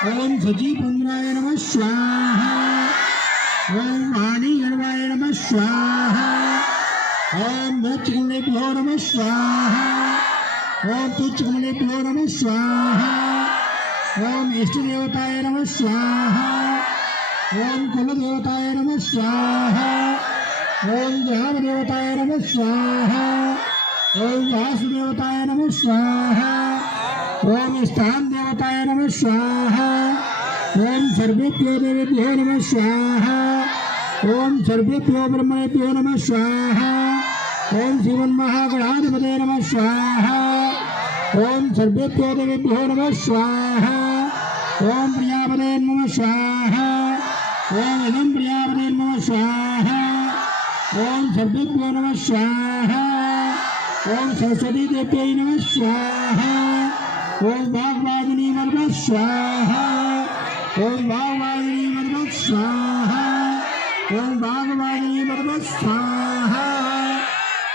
ओम सजीपुंद्राय नमः स्वाहा। ओम वाणी गणवाय नमः स्वाहा। ओम मोक्षगुणेभ्यो नमः स्वाहा। ओम तुच्छगुणेभ्यो नमः स्वाहा। ओम इष्टदेवताय नमः स्वाहा। ओम कुलदेवताय नमः स्वाहा। ओम ग्रामदेवताय नमः स्वाहा। ओम वासुदेवताय नमः स्वाहा। ओम स्थान देवताय नमः स्वाहा। ओम सर्वेभ्यो देवेभ्यो नमः स्वाहा। ओम सर्वेभ्यो ब्रह्मणेभ्यो नमः स्वाहा। ओम श्रीमन्महागणाधिपतये नमः स्वाहा। ओम सर्वेभ्यो देवेभ्यो नमः स्वाहा। ओम प्रियापदे नमः स्वाहा। ओम इदं प्रियापदे नमः स्वाहा। ओम सर्वेभ्यो नमः स्वाहा। ओम सरस्वती देव्यै नमः स्वाहा। ओम वाग्वादिनी नमः स्वाहा। ओम वाग्वादिनी नमः स्वाहा। ओम वाग्वादिनी नमः स्वाहा।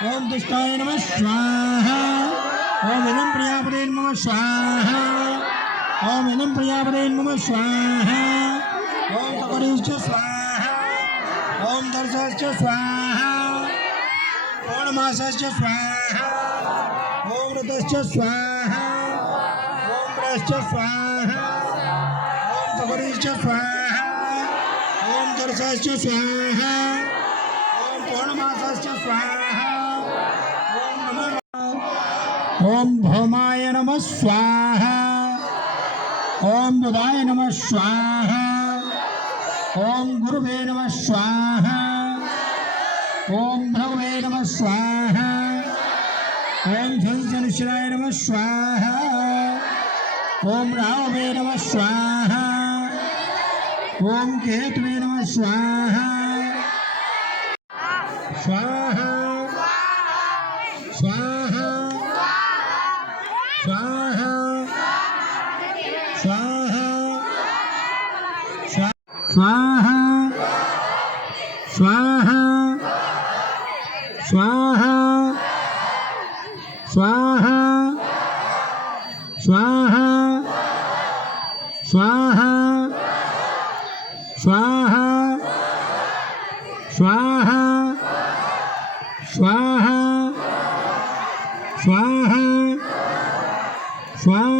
ओम दुष्टाय नमः स्वाहा। ओम इदं प्रियापदे नमः स्वाहा। ओम इदं प्रियापदे नमः स्वाहा। ओम कपरिश्च स्वाहा। ओम दर्शश्च स्वाहा। पूर्णमासश्च स्वाहा। ओम ऋतश्च स्वाहा। ओम ब्रश्च स्वाहा। ओम कपरिश्च स्वाहा। ओम दर्शश्च स्वाहा। ओम पूर्णमासश्च स्वाहा। ओम नमः ओम भौमाय नमः स्वाहा। ओम बुधाय नमः स्वाहा। ओम गुरुवे नमः स्वाहा। ओम भगवे नमः स्वाहा। ओम शनिश्चराय नमः स्वाहा। ओम राहवे नमः स्वाहा। ओम केतवे नमः स्वाहा। स्वाहा स्वाहा स्वाहा स्वाहा स्वाहा स्वाहा स्वाहा स्वाहा स्वाहा स्वाहा स्वाहा स्वाहा स्वाहा स्वाहा स्वाहा